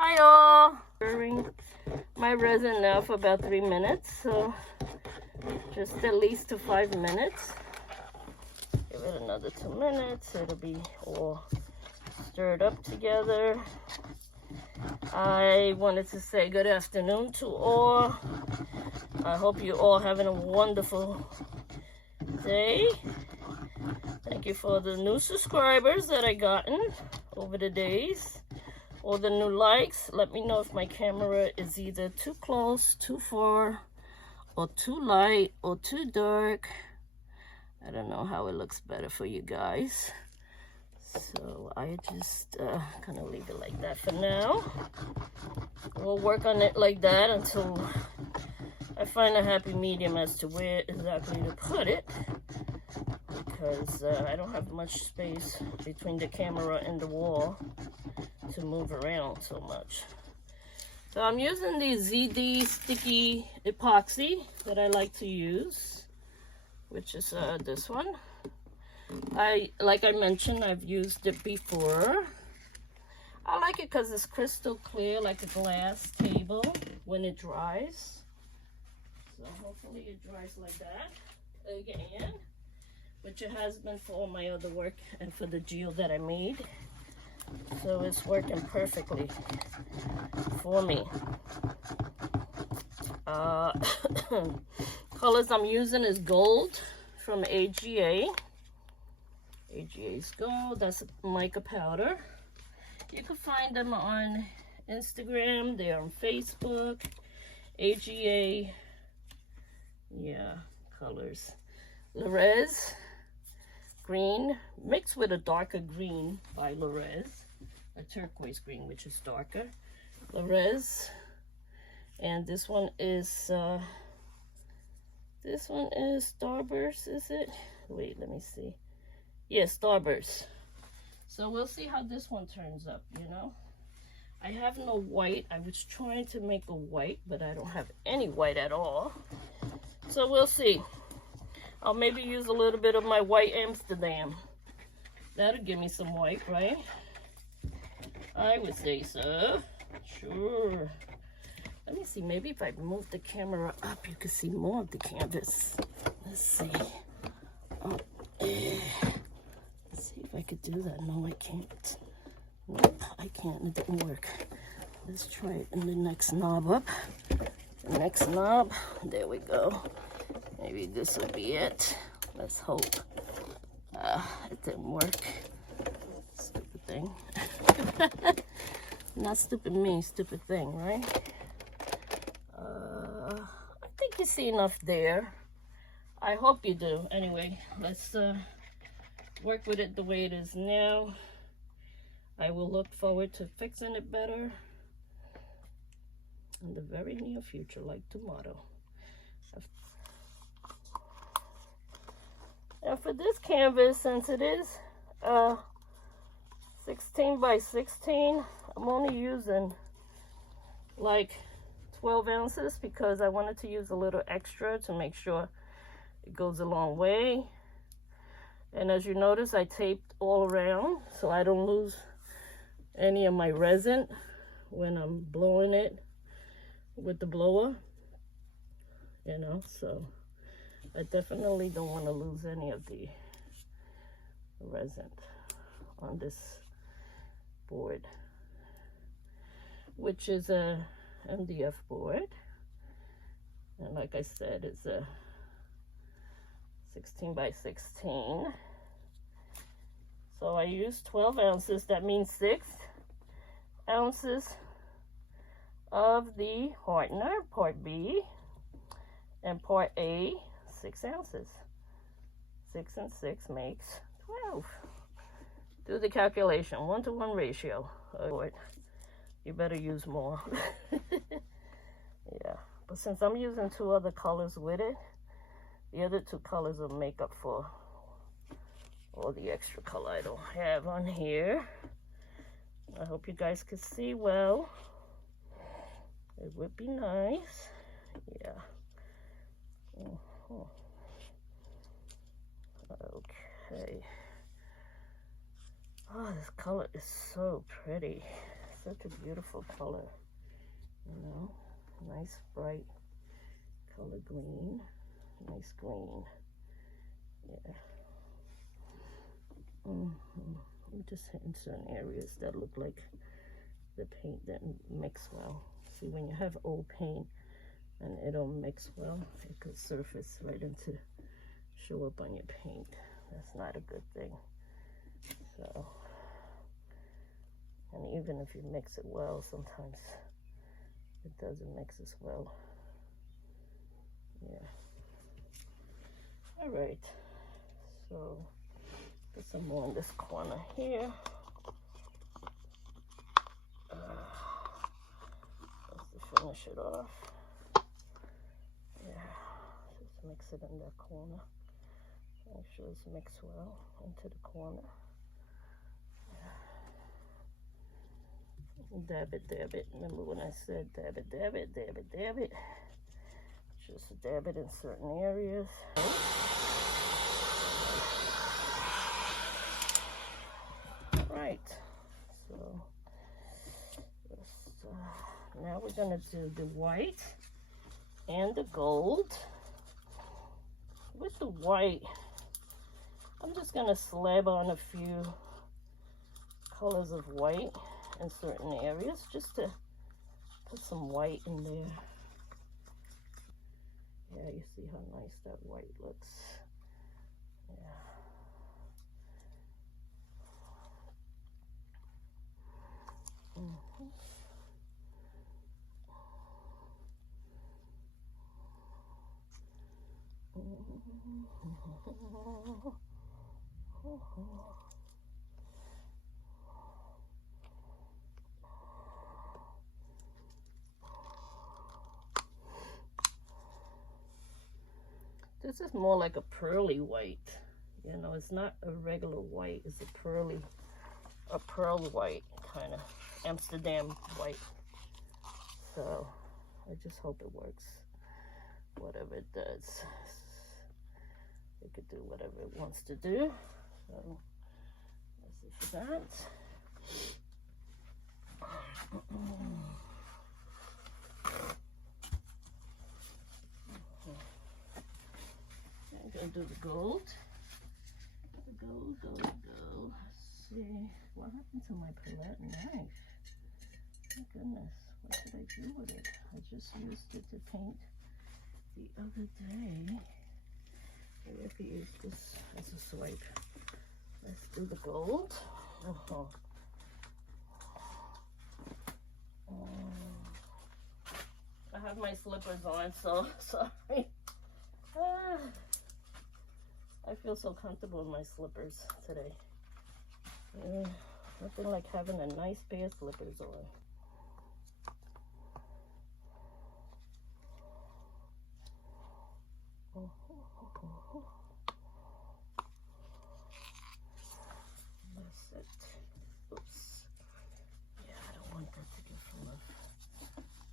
Hi all! Stirring my resin now for about 3 minutes, so just at least to 5 minutes. Give it another 2 minutes, it'll be all stirred up together. I wanted to say good afternoon to all. I hope you all having a wonderful day. Thank you for the new subscribers that I gotten over the days. All the new likes. Let me know if my camera is either too close, too far, or too light, or too dark. I don't know how it looks better for you guys. So I just kind of leave it like that for now. We'll work on it like that until I find a happy medium as to where exactly to put it. Because I don't have much space between the camera and the wall to move around so much. So I'm using the ZD sticky epoxy that I like to use, which is this one. Like I mentioned, I've used it before. I like it because it's crystal clear, like a glass table when it dries. So hopefully it dries like that again, which it has been for all my other work and for the Geode that I made. So it's working perfectly for me. Colors I'm using is gold from AGA. AGA's gold. That's mica powder. You can find them on Instagram. They're on Facebook. AGA. Yeah, colors. Res green mixed with a darker green by Res, a turquoise green which is darker. Res, and this one is Starburst, is it? Wait, let me see. Yeah, Starburst. So we'll see how this one turns up, you know. I have no white. I was trying to make a white, but I don't have any white at all. So we'll see. I'll maybe use a little bit of my white Amsterdam. That'll give me some white, right? I would say so. Sure. Let me see. Maybe if I move the camera up, you can see more of the canvas. Let's see. Oh, yeah. Let's see if I could do that. No, I can't. Nope, I can't. It didn't work. Let's try it in the next knob up. The next knob. There we go. Maybe this will be it. Let's hope. It didn't work. Stupid thing. Not stupid me, stupid thing, right? I think you see enough there. I hope you do. Anyway, let's work with it the way it is now. I will look forward to fixing it better in the very near future, like tomorrow. And for this canvas, since it is 16 by 16, I'm only using like 12 ounces because I wanted to use a little extra to make sure it goes a long way. And as you notice, I taped all around so I don't lose any of my resin when I'm blowing it with the blower, you know, so I definitely don't want to lose any of the resin on this board, which is a MDF board. And like I said, it's a 16 by 16. So I use 12 ounces. That means 6 ounces of the hardener, part B, and part A, 6 ounces. 6 and 6 makes 12. Do the calculation, 1-to-1 ratio. You better use more. Yeah, but since I'm using 2 other colors with it, the other 2 colors will make up for all the extra color I don't have on here. I hope you guys can see well. It would be nice. Yeah. Okay. Oh, this color is so pretty. such a beautiful color, you know, nice bright color green, nice green, yeah. I'm just hitting certain areas that look like the paint didn't mix well. See, when you have old paint and it don't mix well, it could surface right into, show up on your paint. That's not a good thing. So, and even if you mix it well, sometimes it doesn't mix as well. Yeah. All right. So, put some more in this corner here. Just to finish it off. Yeah. Just mix it in that corner. Make sure it's mixed well into the corner. Dab it, dab it. Remember when I said dab it, dab it, dab it, dab it? Just dab it in certain areas. Right. So now we're gonna do the white and the gold. With the white, I'm just gonna slab on a few colors of white in certain areas, just to put some white in there. Yeah, you see how nice that white looks. Yeah. This is more like a pearly white. You know, it's not a regular white, it's a pearl white, kind of Amsterdam white. So I just hope it works. Whatever it does, it could do whatever it wants to do. So that's it for that. I'm gonna do the gold. The gold. Let's see. What happened to my palette knife? My goodness, what did I do with it? I just used it to paint the other day. Maybe I could use this as a swipe. Let's do the gold. I have my slippers on, so sorry. I feel so comfortable in my slippers today. Nothing like having a nice pair of slippers on. That's it. Oops. Yeah, I don't want that to get full of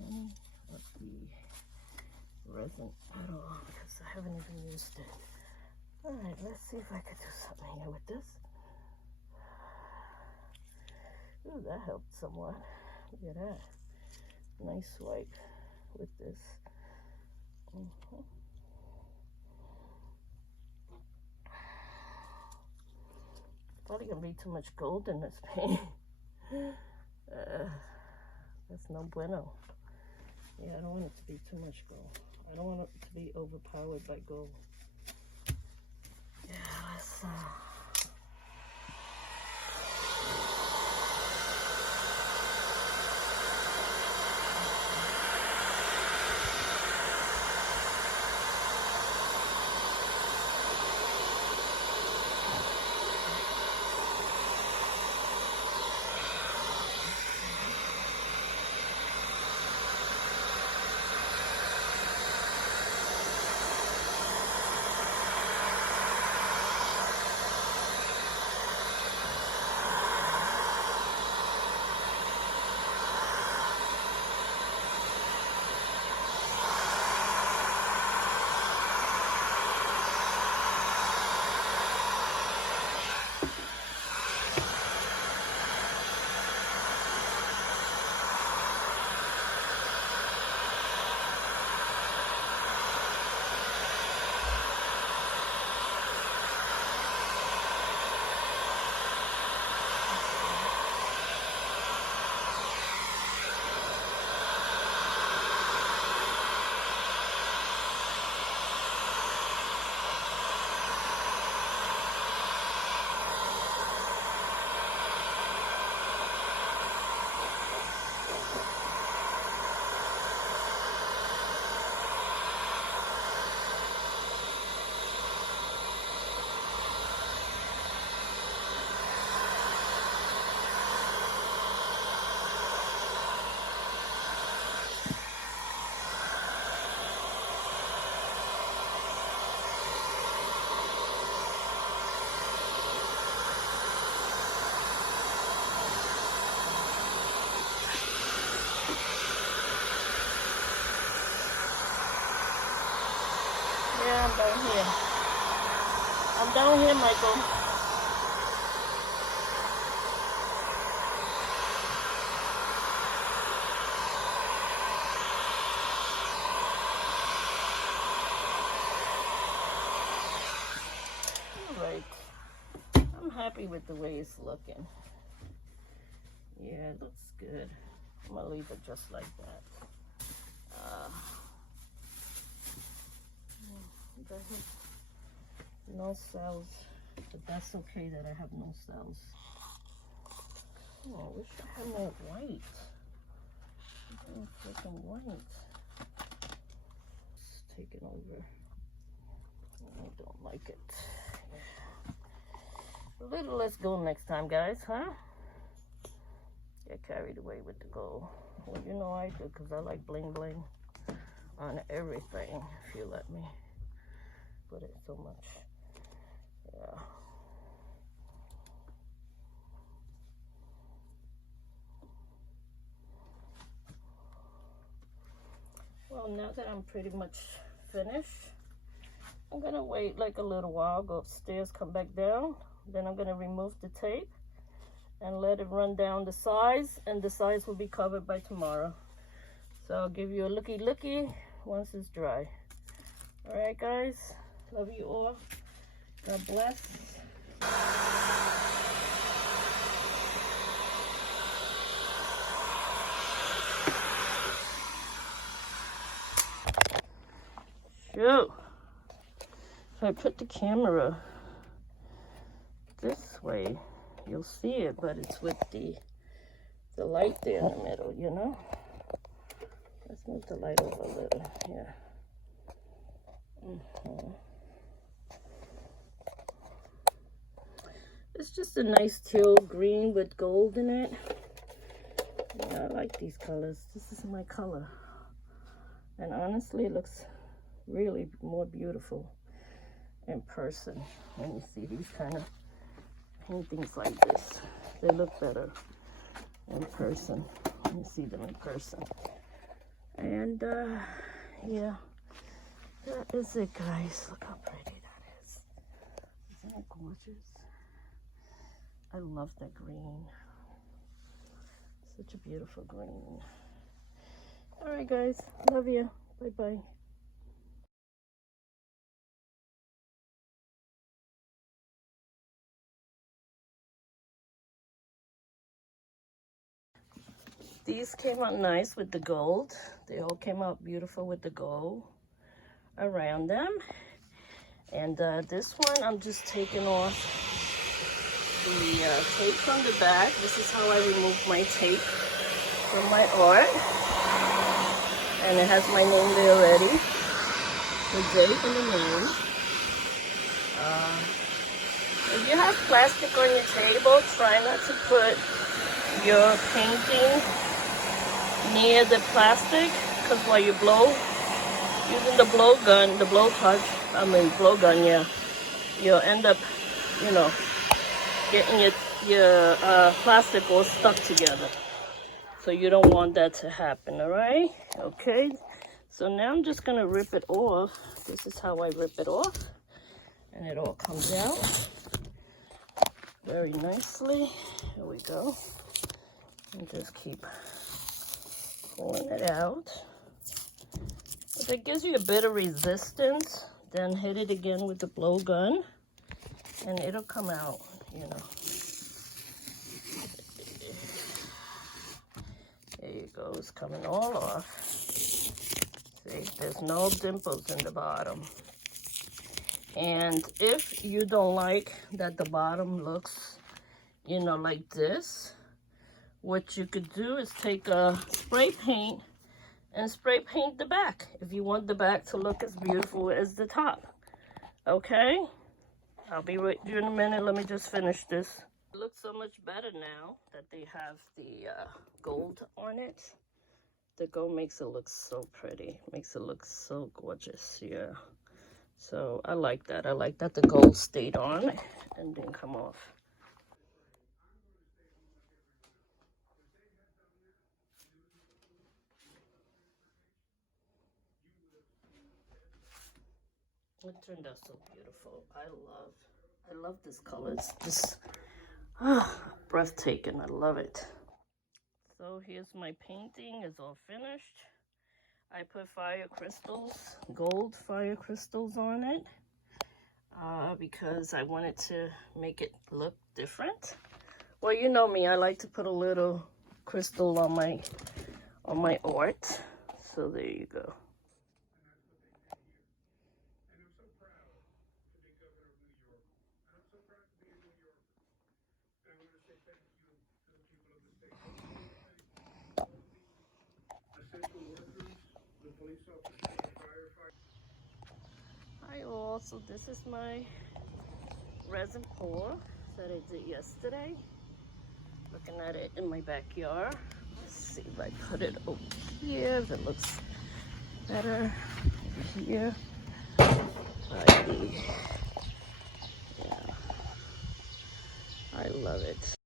any of the resin at all because I haven't even used it. Alright, let's see if I could do something here with this. Ooh, that helped somewhat. Look at that. Nice swipe with this. Probably gonna be too much gold in this paint. That's no bueno. Yeah, I don't want it to be too much gold. I don't want it to be overpowered by gold. Yeah, let's down here. I'm down here, Michael. Alright. I'm happy with the way it's looking. Yeah, it looks good. I'm gonna leave it just like that. No cells, but that's okay that I have no cells. Oh, I wish I had more white. Freaking white. It's taking over. I don't like it. A little less gold next time, guys, huh? Get carried away with the gold. Well, you know I do, because I like bling bling on everything, if you let me put it so much. Yeah. Well, now that I'm pretty much finished, I'm gonna wait like a little while, go upstairs, come back down. Then I'm gonna remove the tape and let it run down the sides, and the sides will be covered by tomorrow. So I'll give you a looky once it's dry. All right, guys, love you all. God bless. Shoot. If I put the camera this way, you'll see it, but it's with the light there in the middle, you know? Let's move the light over a little here. It's just a nice teal green with gold in it. Yeah, I like these colors. This is my color. And honestly, it looks really more beautiful in person when you see these kind of paintings like this. They look better in person when you see them in person. And yeah, that is it, guys. Look how pretty that is. Isn't it gorgeous? I love that green. Such a beautiful green. All right, guys. Love you. Bye-bye. These came out nice with the gold. They all came out beautiful with the gold around them. And this one, I'm just taking off the tape from the back. This is how I remove my tape from my art. And it has my name there already. The date and the name. If you have plastic on your table, try not to put your painting near the plastic, because while you blow, using the blow gun, the blow gun, yeah, you'll end up, you know, getting your plastic all stuck together. So you don't want that to happen, all right? Okay, so now I'm just gonna rip it off. This is how I rip it off, and it all comes out very nicely. Here we go. And just keep pulling it out. If it gives you a bit of resistance, then hit it again with the blow gun, and it'll come out, you know. There you go, it's coming all off. See, there's no dimples in the bottom. And if you don't like that the bottom looks, you know, like this, what you could do is take a spray paint and spray paint the back if you want the back to look as beautiful as the top. Okay? I'll be with you in a minute. Let me just finish this. It looks so much better now that they have the gold on it. The gold makes it look so pretty. Makes it look so gorgeous. Yeah. So I like that. I like that the gold stayed on and didn't come off. It turned out so beautiful. I love this color. It's just breathtaking. I love it. So here's my painting. It's all finished. I put fire crystals, gold fire crystals on it, because I wanted to make it look different. Well, you know me, I like to put a little crystal on my art. So there you go. This is my resin pour that I did yesterday. Looking at it in my backyard. Let's see if I put it over here, if it looks better over here. Yeah, I love it.